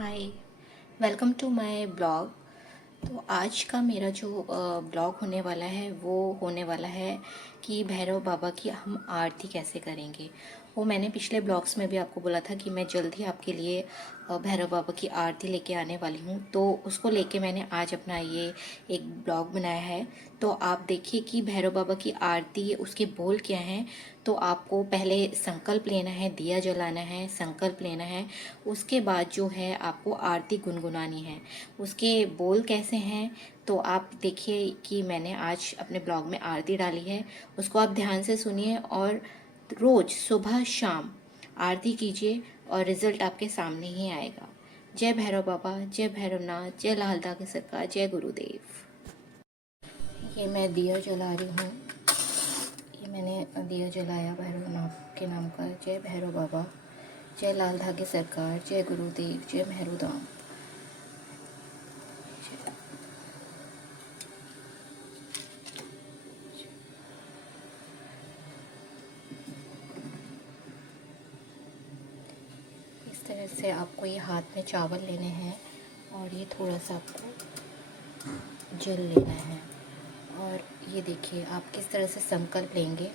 Hi, welcome to my blog. तो आज का मेरा जो ब्लॉग होने वाला है वो होने वाला है कि भैरव बाबा की हम आरती कैसे करेंगे। वो मैंने पिछले ब्लॉग्स में भी आपको बोला था कि मैं जल्द ही आपके लिए भैरव बाबा की आरती लेके आने वाली हूँ, तो उसको लेके मैंने आज अपना ये एक ब्लॉग बनाया है। तो आप देखिए कि भैरव बाबा की आरती उसके बोल क्या हैं। तो आपको पहले संकल्प लेना है, दिया जलाना है, संकल्प लेना है। उसके बाद जो है आपको आरती गुनगुनानी है। उसके बोल कैसे हैं तो आप देखिए कि मैंने आज अपने ब्लॉग में आरती डाली है, उसको आप ध्यान से सुनिए और रोज सुबह शाम आरती कीजिए और रिजल्ट आपके सामने ही आएगा। जय भैरव बाबा, जय भैरवनाथ, जय लालदा की सरकार, जय गुरुदेव। ये मैं दिया जला रही हूँ। ये मैंने दिया जलाया भैरवनाथ के नाम का। जय भैरव बाबा, जय लाल धागे सरकार, जय गुरुदेव, जय भैरवधाम। इस तरह से आपको ये हाथ में चावल लेने हैं और ये थोड़ा सा आपको जल लेना है। और ये देखिए आप किस तरह से संकल्प लेंगे।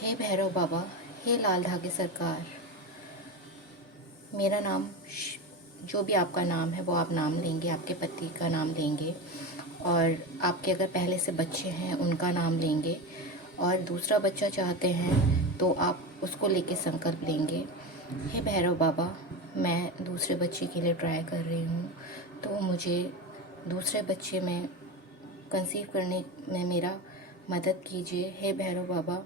हे भैरव बाबा, हे लाल धागे सरकार, मेरा नाम जो भी आपका नाम है वो आप नाम लेंगे, आपके पति का नाम लेंगे और आपके अगर पहले से बच्चे हैं उनका नाम लेंगे और दूसरा बच्चा चाहते हैं तो आप उसको लेके संकल्प लेंगे। हे भैरव बाबा, मैं दूसरे बच्चे के लिए ट्राई कर रही हूँ, तो मुझे दूसरे बच्चे में कंसीव करने में मेरा मदद कीजिए। हे भैरव बाबा,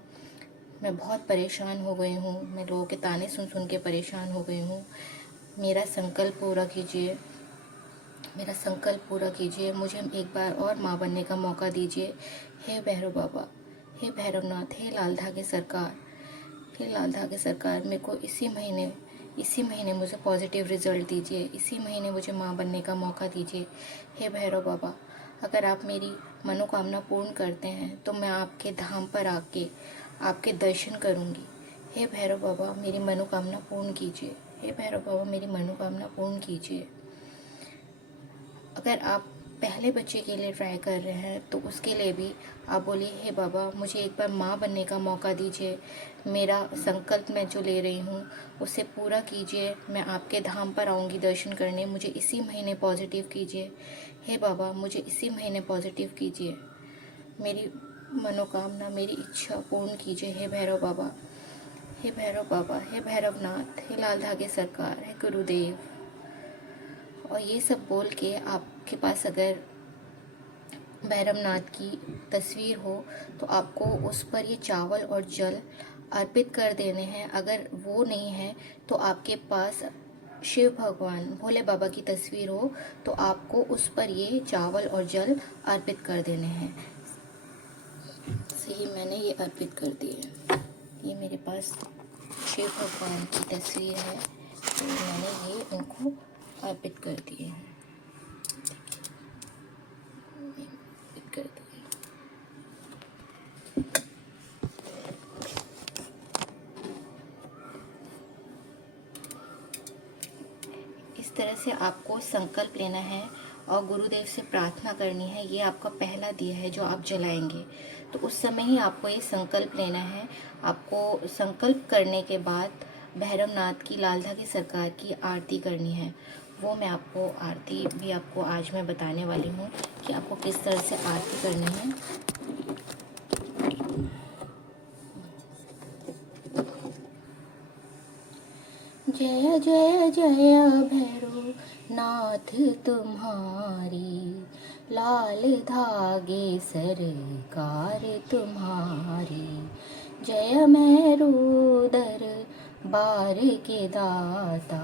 मैं बहुत परेशान हो गई हूँ, मैं लोगों के ताने सुन सुन के परेशान हो गई हूँ। मेरा संकल्प पूरा कीजिए, मेरा संकल्प पूरा कीजिए, मुझे एक बार और माँ बनने का मौका दीजिए। हे भैरव बाबा, हे भैरवनाथ, हे लाल धागे सरकार, हे लाल धागे सरकार, मेरे को इसी महीने मुझे पॉजिटिव रिजल्ट दीजिए, इसी महीने मुझे माँ बनने का मौका दीजिए। हे भैरव बाबा, अगर आप मेरी मनोकामना पूर्ण करते हैं तो मैं आपके धाम पर आके आपके दर्शन करूँगी। हे भैरव बाबा, मेरी मनोकामना पूर्ण कीजिए। हे भैरव बाबा, मेरी मनोकामना पूर्ण कीजिए। अगर आप पहले बच्चे के लिए ट्राई कर रहे हैं तो उसके लिए भी आप बोलिए, हे बाबा, मुझे एक बार माँ बनने का मौका दीजिए, मेरा संकल्प मैं जो ले रही हूँ उसे पूरा कीजिए, मैं आपके धाम पर आऊँगी दर्शन करने, मुझे इसी महीने पॉजिटिव कीजिए। हे बाबा, मुझे इसी महीने पॉजिटिव कीजिए, मेरी मनोकामना, मेरी इच्छा पूर्ण कीजिए। हे भैरव बाबा, हे भैरव बाबा, हे भैरवनाथ, हे लाल धागे सरकार, हे गुरुदेव। और ये सब बोल के आपके पास अगर भैरवनाथ की तस्वीर हो तो आपको उस पर ये चावल और जल अर्पित कर देने हैं। अगर वो नहीं है तो आपके पास शिव भगवान भोले बाबा की तस्वीर हो तो आपको उस पर ये चावल और जल अर्पित कर देने हैं। सही, मैंने ये अर्पित कर दिए। ये मेरे पास शिव भगवान की तस्वीर है तो मैंने ये उनको अर्पित कर दिए हैं। अर्पित कर दिए। इस तरह से आपको संकल्प लेना है और गुरुदेव से प्रार्थना करनी है। ये आपका पहला दिया है जो आप जलाएंगे, तो उस समय ही आपको ये संकल्प लेना है। आपको संकल्प करने के बाद भैरवनाथ की लाल धागे सरकार की आरती करनी है। वो मैं आपको आरती भी आपको आज मैं बताने वाली हूँ कि आपको किस तरह से आरती करनी है। जय जय जय भैरव नाथ तुम्हारी, लाल धागे सरकार तुम्हारी। जय मैरूदर बार के दाता,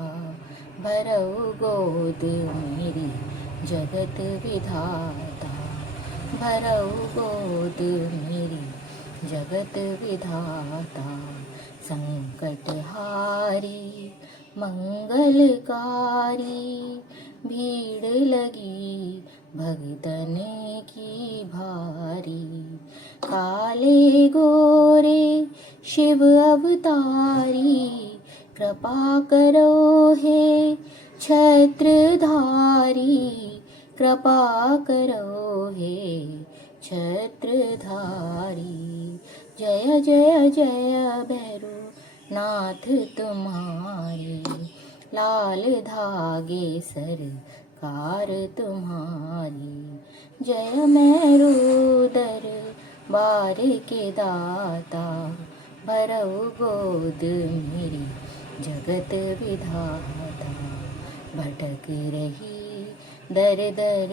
भरऊ गोद मेरी जगत विधाता, भरऊ गोद मेरी जगत विधाता। संकटहारी मंगलकारी, भीड़ लगी भगतन की भारी। काले गोरे शिव अवतारी, कृपा करो हे छत्रधारी कृपा करो हे छत्रधारी। जय जय जय भैरो नाथ तुम्हारे, लाल धागे सरकार तुम्हारी। जय मैरू दर बार के दाता, भरऊ गोद मेरी जगत विधाता। भटक रही दर दर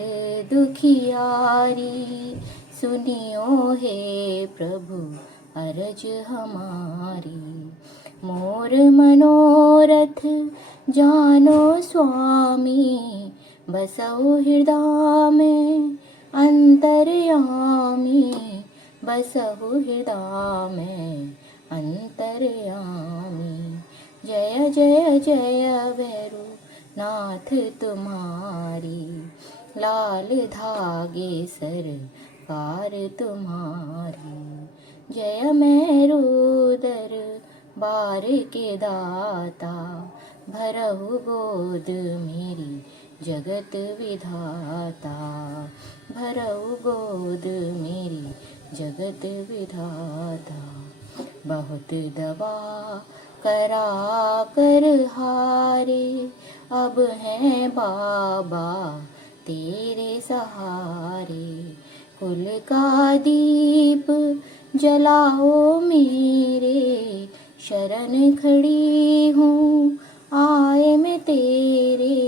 दुखियारी, सुनियो हे प्रभु अरज हमारी। मोर मनोरथ जानो स्वामी, बसौ हृदय में अंतर्यामी। बसहु हृदय में अंतर्यामी। जय जय जय भैरो नाथ तुम्हारी, लाल धागे सरकार तुम्हारी। जय मैरू दर बार के दाता, भरहु गोद मेरी जगत विधाता। भरहु गोद मेरी जगत विधाता। बहुत दबा करा कर हारे, अब हैं बाबा तेरे सहारे। कुल का दीप जलाओ मेरे, शरण खड़ी हूँ आए मैं तेरे।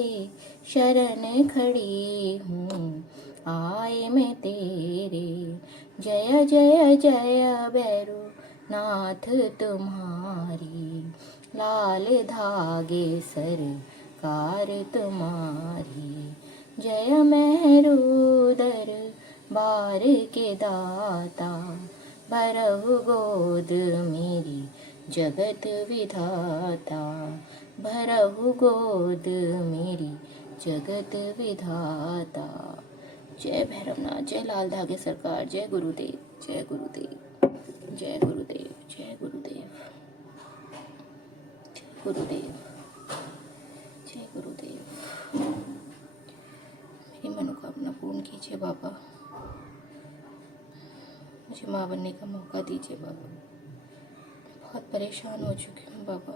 शरण खड़ी हूँ आए मैं तेरे। जय जय जय भैरो नाथ तुम्हारी, लाल धागे सरकार तुम्हारी। जय मैरू दर बार के दाता, भरहु गोद मेरी जगत विधाता। भरहु गोद मेरी जगत विधाता। जय भैरवनाथ, जय लाल धागे सरकार। जय गुरुदेव, जय गुरुदेव, जय गुरुदेव, जय गुरुदेव, जय गुरुदेव, जय गुरुदेव। मेरी मनोकामना पूर्ण कीजिए बाबा, मुझे माँ बनने का मौका दीजिए बाबा। बहुत परेशान हो चुकी हूँ बाबा।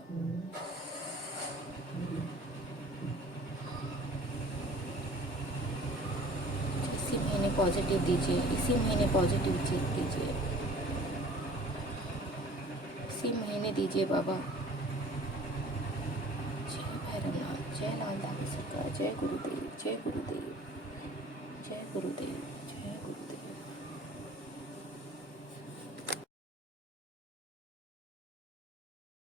इसी महीने पॉजिटिव दीजिए, इसी महीने पॉजिटिव दीजिए, इसी महीने दीजिए बाबा। जय भैरवनाथ, जय लाल धागे सरकार। जय गुरुदेव, जय गुरुदेव, जय गुरुदेव।